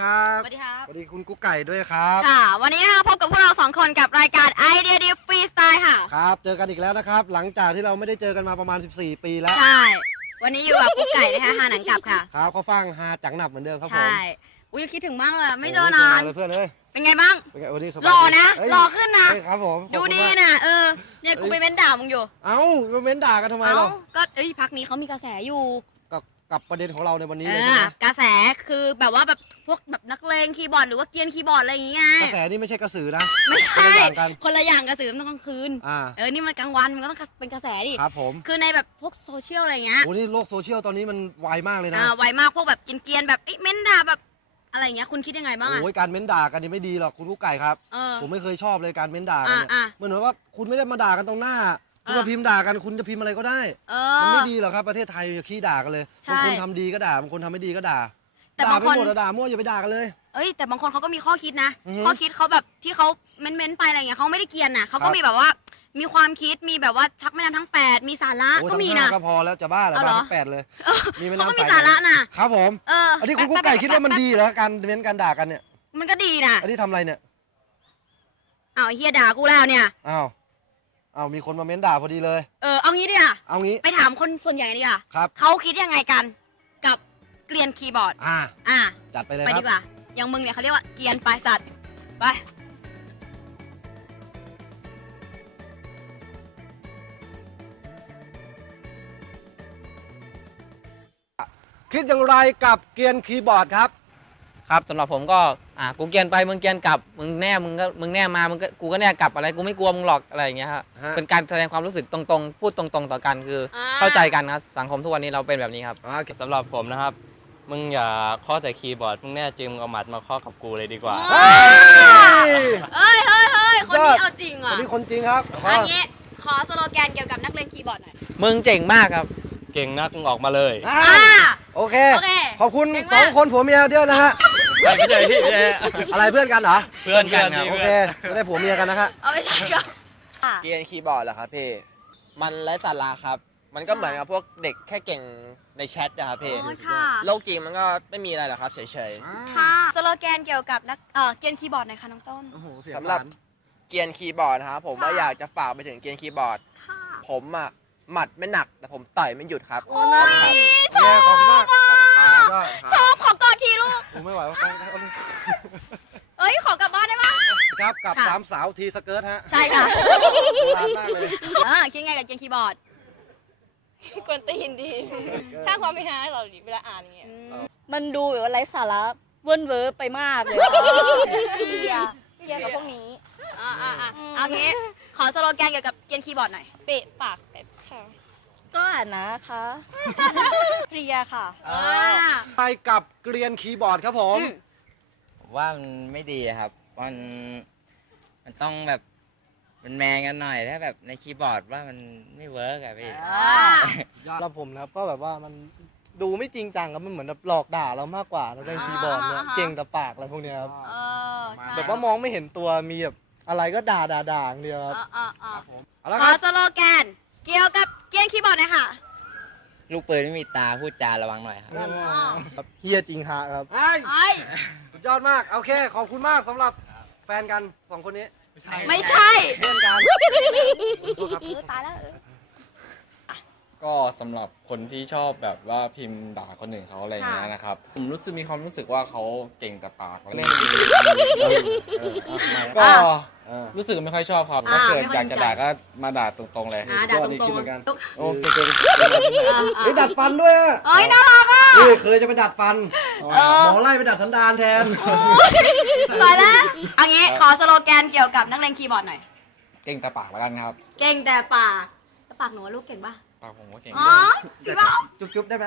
ครับสวัสดีครับ สวัสดีคุณกุ๊กไก่ด้วยครับ ค่ะ วันนี้นะคะพบกับพวกเราสองคนกับรายการไอเดียดีฟรีสไตล์ค่ะ ครับ เจอกันอีกแล้วนะครับ หลังจากที่เราไม่ได้เจอกันมาประมาณ 14 ปีแล้ว ใช่ วันนี้อยู่กับกุ๊กไก่นะคะหาหนังกลับค่ะ ครับเขาฟังฮาจังหนับเหมือนเดิมครับผมใช่ อุ้ยคิดถึงมากเลยอะไม่เจอโโหนาน เลยเพื่อนเอ้ยเป็นไงบ้าง เป็นไงวันนี้สบายหล่อนะเยหล่อขึ้นนะเฮ้ยครับผมขอบดูคุณดีมากนะเออ เนี่ยกูไปเม้นด่ามึงอยู่ เอ้ามาเม้นด่ากันทำไมเอ้าเราก็เอ้ยพักนี้เขามีกระแสอยู่กับกับประเด็นของเราในวันนี้เอเลยใช่อไหมกระแสคือแบบว่าแบบ พวกแบบนักเลงคีย์บอร์ดหรือว่าเกรียนคีย์บอร์ดอะไรอย่างเงี้ยกระแสนี่ไม่ใช่กระสือนะไม่ใช่ คนละอย่างกันคนละอย่างกระสือมันต้องกลางคืน อ่าเออ นี่มันกลางวันมันก็ต้องเป็นกระแสดิ ครับผมคือในแบบพวกโซเชียลอะไรเงี้ย โอ้นี่โลกโซเชียลตอนนี้มันไวมากเลยนะอ่า ไวมากพวกแบบกินเกรียนๆแบบเอ้ยเม้นด่าแบบอะไรเงี้ย คุณคิดยังไงบ้างอะโอ้ยการเม้นด่ากันนี่ไม่ดีหรอกคุณกุ๊กไก่ครับ เออ ผมไม่เคยชอบเลยการเม้นด่ากันเนี่ยอ่าอ่าเหมือนว่าคุณไม่ได้มาด่ากันตรงหน้า คุณอ่ามาพิมพ์ด่ากันคุณจะพิมพ์อะไรก็ได้ เอมันอไม่ดีหรอกครับประเทศไทยอย่าขี้ด่ากันเลยใช่ บางคนทำดีก็ด่าบางคนทำไม่ดีก็ด่า แต่ด่าบางไปคน หมดอะด่ามั่วอย่าไปด่ากันเลย เอ้ยแต่บางคนเขาก็มีข้อคิดนะ อือฮึข้อคิดเขาแบบที่เขาเม้นเม้นๆไปอะไรเงี้ยเขาไม่ได้เกรียนนะเขาครัก็บมีแบบว่า มีความคิดมีแบบว่าชักแม่น้ำทั้งแปดมีสาระโอ้ยก็ทำมีห้านะก็พอแล้วจะบ้าแล้วเอาเหรบ้าอ ทั้งแปดเลยมีแม่เขาก็น้ำมีสายสาระนะครับผม เอออันนี้คุณกุ๊กไก่คิดว่ามันดีเหรอการเม้นการด่ากันเนี่ย มันก็ดีนะอันนี้ทำอะไรเนี่ย อ้าวไอ้เฮียด่ากูแล้วเนี่ย อ้าว อ้าวมีคนมาเม้นด่าพอดีเลย เออเอางี้ดิอะเอางี้ ไปถามคนส่วนใหญ่ดิอะครับ เขาคิดยังไงกัน กับ เกรียนคีย์บอร์ด อ่า อะ จัดไปเลยไปครัดีบ กว่า อย่างมึงเนี่ยเขาเรียกว่าเกรียนปลายสัตว์ ไป คิดอย่างไรกับเกรียนคีย์บอร์ดครับ ครับสำหรับผมก็อ่ากูเกรียนไปมึงเกรียนกลับมึงแน่มึงก็มึงแน่มามึงก็กูก็แน่กลับอะไรกูไม่กลัวมึงหรอกอะไรอย่างเงี้ยครับฮะ เป็นการแสดงความรู้สึกตรงๆ พูดตรงๆ ต่อกันคืออา เข้าใจกันครับสังคมทุกวันนี้เราเป็นแบบนี้ครับ อ่าสำหรับผมนะครับ มึงอย่าเคาะแต่คีย์บอร์ด มึงแน่จริงมึงเอาหมัดมาเคาะกับกูเลยดีกว่า เฮ้ยเอ้ยเฮ้ยเฮ้ยคนนี้เอาจริงอัอะนนี้คนจริงครับอันนี้ขอสโลแกนเกี่ยวกับนักเลงคีย์บอร์ดหน่อย มึงเจ๋งมากครับ เก่งนักมึงออกมาเลย อ่าอ่า โอเค โอเคขอบคุณเก่งสมากองคนผัวเมียเดียวนะฮะไม่ใช่พี่ไม่ใช่อะไรเพื่อนกันเหรอ เพื่อนกันครับโอเคไม่ได้ผัวเมียกันนะฮะ เอาไม่ใช่ครับอะเกรียนคีย์บอร์ดเหรอครับพี่ มันไร้สาระครับ มันก็เหมือนกับพวกเด็กแค่เก่งในแชทนะครับพี่ โอ้ยค่ะ โลกจริงมันก็ไม่มีอะไรหรอกครับเฉย ค่ะสโลแกนเกี่ยวกับนักเอ่อเกรียนคีย์บอร์ดหน่อยค่ะน้องต้น โอ้โหเสียงสำหรับาน ๆ เกรียนคีย์บอร์ดนะครับผมว่าค่ะ อยากจะฝากไปถึงเกรียนคีย์บอร์ด ค่ะผมอะหมัดไม่หนัก แต่ผมต่อยไม่หยุดครับ โอ้ยชโออเคบขอบคุณมากอะชอบขอกอดทีลูกผมไม่ไหวว่าเอ้ยขอกลับบ้านได้ปะ ครับกับค่ะ สามสาวทีสเกิร์ตฮะใช่ค่ะโบราณมากเลย เออคิดไงกับเกรียนคีย์บอร์ด กวนตีนดี สร้างความไม่ฮาให้เราดิเวลาอ่านอย่างเงี้ยอืมมันดูแบบว่าไร้สาระเวิ้นเวอร์ไปมากเลยเกียร์เกียร์กับพวกนี้อ่าอ่าอ่าเอางี้ขอสโลแกนเกี่ยวกับเกรียนคีย์บอร์ดหน่อยเปะปากแบบค่ะก็อ่านนะคะเคลียร์ค่ะอ่าไปกับเกรียนคีย์บอร์ดครับผมอืมผมว่ามันไม่ดีอะครับ มันมันต้องแบบ มันแมนกันหน่อยถ้าแบบในคีย์บอร์ดว่ามันไม่เวิร์กอะพี่อ่าสำหรับผมนะครับก็แบบว่ามันดูไม่จริงจังครับมันเหมือนแบบหลอกด่าเรามากกว่าเราเล่นคีย์บอร์ดเนี่ยเก่งแต่ปากอะไรพวกเนี้ยครับเออใช่แบบว่ามองไม่เห็นตัวมีแบบอะไรก็ด่าด่าด่าอย่างเดียวครับอ่าอ่าอ่าเอาละขคอรับสโลแกน เกี่ยวกับเกรียนคีย์บอร์ดหน่อยค่ะลูกปืนไม่มีตาพูดจาระวังหน่อยครับครับเฮียจริงฮะครับ ไอ้ไอ้สุดยอดมาก โอเค ขอบคุณมากสำหรับแฟนกันสองคนนี้ไม่ใช่เพื่อนกันเออตายแล้วก็สำหรับคนที่ชอบแบบว่าพิมพ์ด่าคนอื่นเขาอะไรอย่างเงี้ยนะครับ ผมรู้สึกมีความรู้สึกว่าเขาเก่งแต่ปากอะไรอย่างเงี้ยก็เออรู้สึกไม่ค่อยชอบครับอ่าถ้าเกิดไม่ค่อยอยากจะด่าก็มาด่าตรงๆเลยอ่าด่าตรงคิดเหมือนกันๆลูกโอ้เก่งอ่าเฮ้ยดัดฟันด้วยอะเอ้ยน่ารักอะนี่เคยจะไปดัดฟันเออหมอไล่ไปดัดสันดานแทนตายแล้วเอันนี้ขอสโลแกนเกี่ยวกับนักเลงคีย์บอร์ดหน่อย เก่งแต่ปากแล้วกันครับ เก่งแต่ปากแต่ปากหนูว่าลูกเก่งป่ะปากผมก็เก่งอ๋อจริงป่ะจุ๊บจุ๊บได้ไหม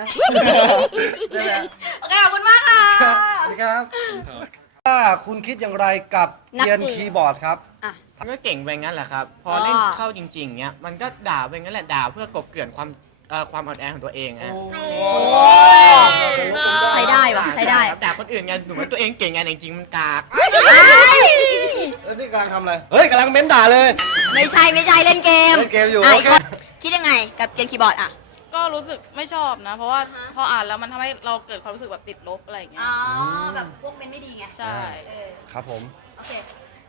ได้ไหมโอเคขอบคุณมากค่ะ สวัสดีครับถ้าคุณคิดอย่างไรกับนักเกียนเรียนคีย์บอร์ดครับ อะ มันก็เก่งไปงั้นแหละครับพออ๋อเล่นเข้าจริงๆเนี้ยมันก็ด่าไปงั้นแหละด่าเพื่อกลบเกลื่อนความเอ่อความอ่อนแอของตัวเองอะใช้ได้ว่ะใช้ได้ ครับด่าคนอื่นไงหนูว่าตัวเองเก่งไงแต่จริงๆมันกากแล้วนี่ กำลังทำอะไร เฮ้ยกำลังเม้นด่าเลย ไม่ใช่ไม่ใช่เล่นเกมเล่นเกมอยู่อะโอเคกดคิดยังไงกับเกมคีย์บอร์ดอะ ก็รู้สึกไม่ชอบนะ เพราะว่าอ่าฮะ พออ่านแล้วมันทำให้เราเกิดความรู้สึกแบบติดลบอะไรอย่างเงี้อ๋ยอแบบพวกเป็นไม่ดีไงใช่ เออครับผม โอเค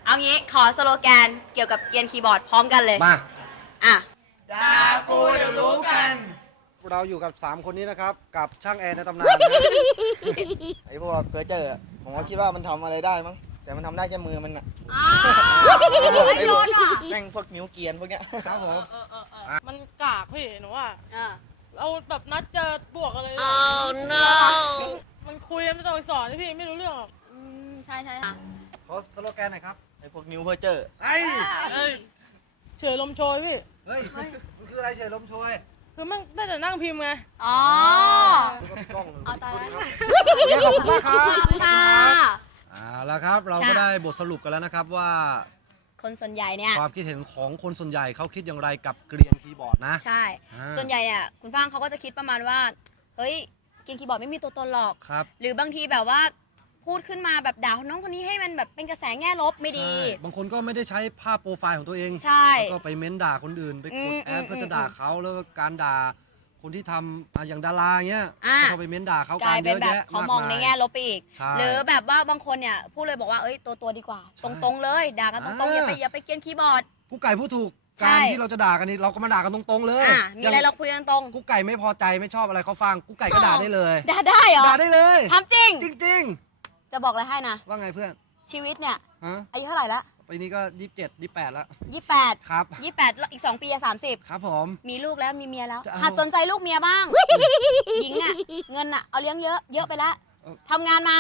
เอางี้ขอสโลแกนเกี่ยวกับเกียนคีย์บอร์ดพร้อมกันเลยมา อะเราอยู่กับ 3 คนนี้นะครับ กับช่างแอร์ในตำนานนะไอ้พวกเพอเจอร์อะผมก็คิดว่ามันทำอะไรได้มั้ง แต่มันทำได้แค่มือมันอะอ้าวไอ้โดนว่ะแม่งพวกนิ้วเกรียนพวกเนี้ย ครับผมมันกากพี่หนูว่าเออเราแบบนัดเจอบวกอะไร oh no มันคุยไม่ต้องไปสอนพี่ไม่รู้เรื่องหรอกอืมใช่ใช่ค่ะขอสโลแกนหน่อยครับไอ้พวกนิ้วเพอเจอร์ไอ้เอ้ยเฉยลมโชยพี่ เฮ้ยมันคืออะไรเฉยลมโชยคือมันได้แต่นั่งพิมพ์ไง อ๋อดูกับกล้องเอาตายแล้วโอเคขอบคุณมากครับ ค่ะ อ่าแล้วครับเราก็ค่ะ ได้บทสรุปกันแล้วนะครับว่าคนส่วนใหญ่เนี่ย ความคิดเห็นของคนส่วนใหญ่เขาคิดอย่างไรกับเกรียนคีย์บอร์ดนะใช่ อ่าส่วนใหญ่เนี่ยคุณฟางเขาก็จะคิดประมาณว่า เฮ้ยเกียนคีย์บอร์ดไม่มีตัวตนหรอก ครับหรือบางทีแบบว่าพูดขึ้นมาแบบด่าคนน้องคนนี้ให้มันแบบเป็นกระแสแง่ลบไม่ดี ใช่บางคนก็ไม่ได้ใช้ภาพโปรไฟล์ของตัวเองใช่ แล้วก็ไปเม้นด่าคนอื่น ไปกดอืมแอดอืมเพื่อจะด่าเขาแล้วการด่า คนที่ทำอะอย่างดาราเงี้ยอ่าก็เข้าไปเม้นด่าเขากกัลานยเยเป็นอะแบบแยะเขามากมองมายในแง่ลบไปอีก ใช่ หรือแบบว่าบางคนเนี่ยพูดเลยบอกว่าเอ้ยตัวตัวๆดีกว่า ใช่ตรงๆเลยด่ากันตรงๆอย่าไปอ่า อย่าไปเกรียนคีย์บอร์ดกูไก่พูดถูกใช่ การที่เราจะด่ากันนี่เราก็มาด่ากันตรงๆเลยอะมีอะไรย่งเราคุยกันตรงกูไก่ไม่พอใจไม่ชอบอะไรเขาฟังกูไก่ก็ด่าได้เลย ด่าได้เหรอด่าได้เลย ทำจริง จริง จะบอกอะไรให้นะ ๆ ว่าไงเพื่อนชีวิตเนี่ยฮะอายุเท่าไหร่ละ ปีนี้ก็ยี่สิบเจ็ดยี่สิบแปดแล้วยี่แปดครับ ยี่แปดอีกสองปีสามสิบครับผม มีลูกแล้วมีเมียแล้วจะเอา หัดสนใจลูกเมียบ้างหญิงอะเงินอะเอาเลี้ยงเยอะเยอะไปแล้วเออทำงานมา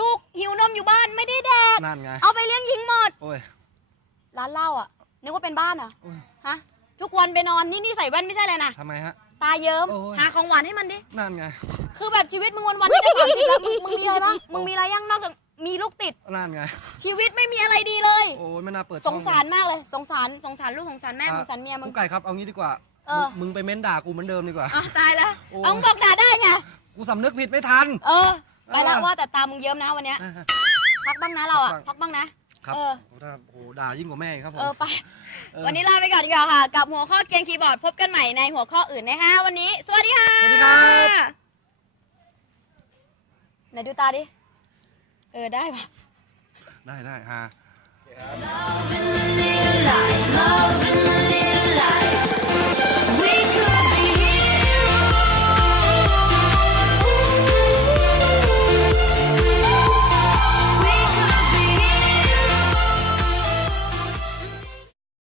ลูกหิวนมอยู่บ้านไม่ได้แดกนั่นไง เอาไปเลี้ยงหญิงหมด โอ้ยร้านเหล้าอะ นึกว่าเป็นบ้านเหรอโอ้ยฮะทุกวันไปนอนนี่นี่ใส่แว่นไม่ใช่เลยนะทำไมฮะ ตาเยิ้มโอ้ย หาของหวานให้มันดิ นั่นไง คือแบบชีวิตมึงวันวันๆที่จะสามสิบแล้วมึงมึงมีอะไรบ้างมึงมีอะไรยังนอกจาก มีลูกติด นั่นไง ชีวิตไม่มีอะไรดีเลย โอ้ยไม่น่าเปิดสช่องสารมากเลย สงสาร สงสารลูก สงสารแม่อะสงสารเมียมึกูงไก่ครับ เอางี้ดีกว่า เออมึงมึงไปเม้นด่ากูเหมือนเดิมดีกว่า อะตายแล้วโอ้ยเอามึงบอกด่าได้ไง กูสำนึกผิดไม่ทัน เออ ไปแล้วเออ ว่าแต่ตามึงเยิ้มนะวันเนี้ยพักบ้างนะเราอะ พักบ้างนะ ครับเออ โอ้ถ้าโอ้โหด่ายิ่งกว่าแม่อีกครับผม เออไป เออ วันนี้ลาไปก่อนดีกว่าค่ะ กับหัวข้อเกียนคีย์บอร์ดพบกันใหม่ในหัวข้ออื่นนะคะวันนี้ สวัสดีค่ะสวัสดีครับ ไหนดูตาดิ เออได้ปะได้ได้ฮะ Love in the light, love in the light.